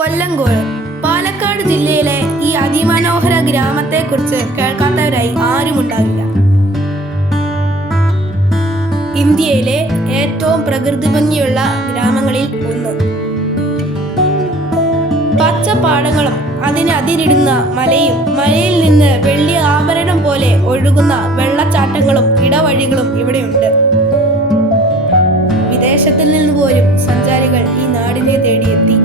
കൊല്ലങ്കോട് പാലക്കാട് ജില്ലയിലെ ഈ അതിമനോഹര ഗ്രാമത്തെക്കുറിച്ച് കേൾക്കാത്തവരായി ആരുമുണ്ടാവില്ല. ഇന്ത്യയിലെ ഏറ്റവും പ്രകൃതി ഭംഗിയുള്ള ഗ്രാമങ്ങളിൽ ഒന്ന്. പച്ചപ്പാടങ്ങളും അതിരിടുന്ന മലയും മലയിൽ നിന്ന് വെള്ളി ആഭരണം പോലെ ഒഴുകുന്ന വെള്ളച്ചാട്ടങ്ങളും ഇടവഴികളും ഇവിടെയുണ്ട്. വിദേശത്തിൽ നിന്ന് പോലും സഞ്ചാരികൾ ഈ നാടിനെ തേടിയെത്തി.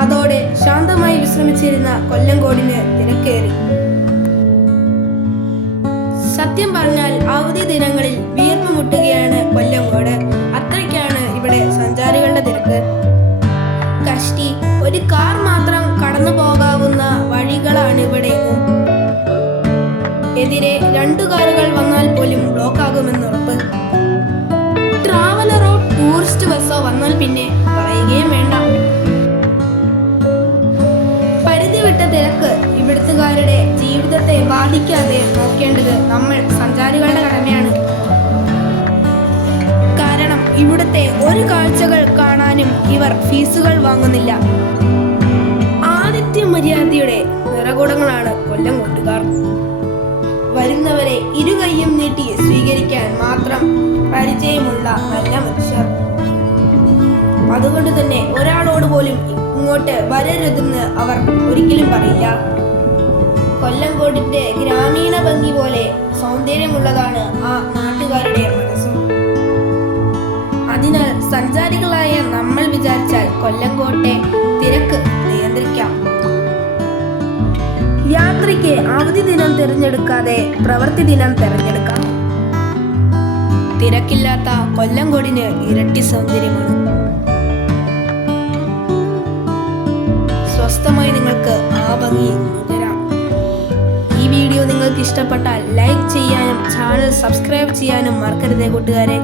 അതോടെ ശാന്തമായി വിശ്രമിച്ചിരുന്ന കൊല്ലങ്കോടിന് തിരക്കേറി. സത്യം പറഞ്ഞാൽ അവധി ദിനങ്ങളിൽ വീർപ്പ് മുട്ടുകയാണ് കൊല്ലങ്കോട്. അത്രയ്ക്കാണ് ഇവിടെ സഞ്ചാരികളുടെ തിരക്ക്. കഷ്ടി ഒരു കാർ മാത്രം കടന്നു പോകാവുന്ന വഴികളാണ് ഇവിടെ. എതിരെ 2 കാറുകൾ വന്നാൽ പോലും ബ്ലോക്ക് ആകുമെന്ന് ഉറപ്പ്. ട്രാവലറോ ടൂറിസ്റ്റ് ബസ്സോ വന്നാൽ പിന്നെ പറയുകയും വേണ്ട. പരിധിവിട്ട തിരക്ക് ഇവിടുത്തുകാരുടെ ജീവിതത്തെ ബാധിക്കാതെ നോക്കേണ്ടത് നമ്മൾ സഞ്ചാരികളുടെ കടമയാണ്. കാരണം ഇവിടുത്തെ ഒരു കാഴ്ചകൾ കാണാനും ഇവർ ഫീസുകൾ വാങ്ങുന്നില്ല. ആതിഥ്യ മര്യാദയുടെ നിറകുടങ്ങളാണ് കൊല്ലങ്കോട്ടുകാർ. വരുന്നവരെ ഇരുകൈയും നീട്ടി സ്വീകരിക്കാൻ മാത്രം പരിചയമുള്ള നല്ല മനുഷ്യർ. അതുകൊണ്ട് തന്നെ ഒരാളോട് പോലും ഇങ്ങോട്ട് വരരുതെന്ന് അവർ ഒരിക്കലും പറയില്ല. കൊല്ലങ്കോടിന്റെ ഗ്രാമീണ ഭംഗി പോലെ സൗന്ദര്യമുള്ളതാണ് ആ നാട്ടുകാരുടെ മനസ്സും. അതിനാൽ സഞ്ചാരികളായ നമ്മൾ വിചാരിച്ചാൽ കൊല്ലങ്കോട്ടെ തിരക്ക് നിയന്ത്രിക്കാം. യാത്രയ്ക്ക് അവധി ദിനം തിരഞ്ഞെടുക്കാതെ പ്രവൃത്തി ദിനം തിരഞ്ഞെടുക്കാം. തിരക്കില്ലാത്ത കൊല്ലങ്കോടിന് ഇരട്ടി സൗന്ദര്യമാണ്. സ്വസ്ഥമായി നിങ്ങൾക്ക് ആ ഭംഗി നുകരാം. ഈ വീഡിയോ നിങ്ങൾക്ക് ഇഷ്ടപ്പെട്ടാൽ ലൈക്ക് ചെയ്യാനും ചാനൽ സബ്സ്ക്രൈബ് ചെയ്യാനും മറക്കരുതേ കൂട്ടുകാരെ.